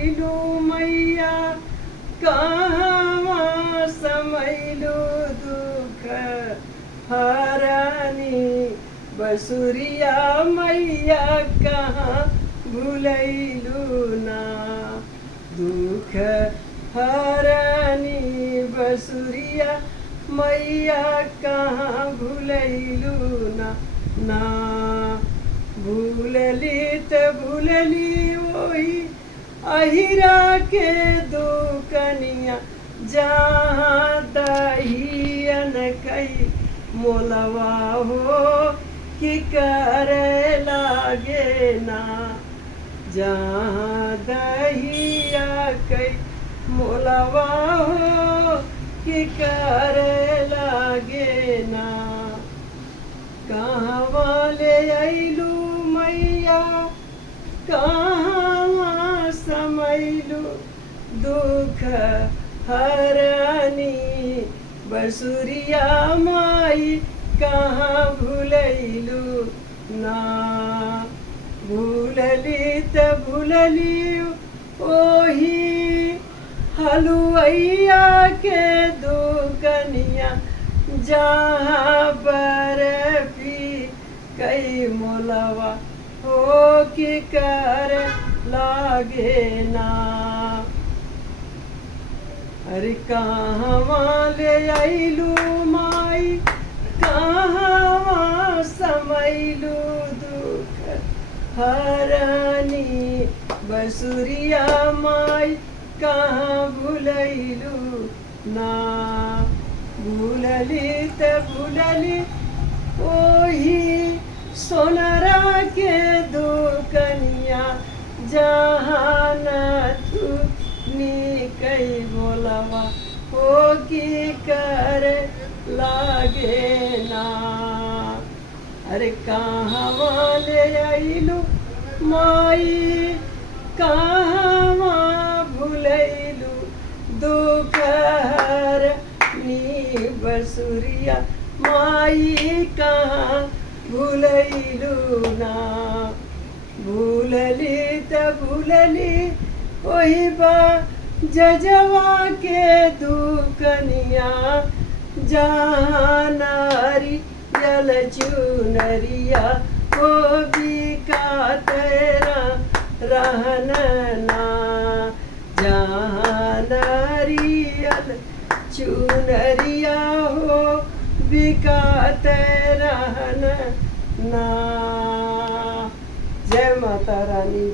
गईलू मैया कहवा समैलू दुख हरानी बसुरिया मैया कहाँ भूलैलू ना दुख हरानी बसुरिया मैया कहाँ भूलैलू ना भूलली त भूलली वही अहिरा के दुकनिया जहाँ दहियन कई मोलवा हो कि करे लागे ना जहाँ दहिया कई मोलवा हो कि करे लागे ना कहाँ ले अइलू मैया कहाँ समैलू दुख हरानी बसुरिया माई कहाँ भूलैलू ना भूलली त भूलली ओही हलुवैया के दुकनिया जहाँ बर्फी कई मोलवा हो कि कर लागे ना अरे कहाँ ले अइलू माई कहाँ समैलू दुख हरानी बसुरिया माई कहाँ भूलैलू ना भूलली त भूलली ओही सोनरा के दुकनिया जहाँ न तू कई बोलवा हो कि कर लागे ना अरे कहाँ ले अइलू माई कहाँ भूलैलू दुख हरानी बसुरिया माई कहाँ भूलैलू ना भूलली त भूलली ओही बा जजवा के दुकनिया जहाँ नारियल चुनरिया हो बिका तेरा रहन ना जहाँ नारियल चुनरिया हो बिकाते रहन ना। जय माता रानी।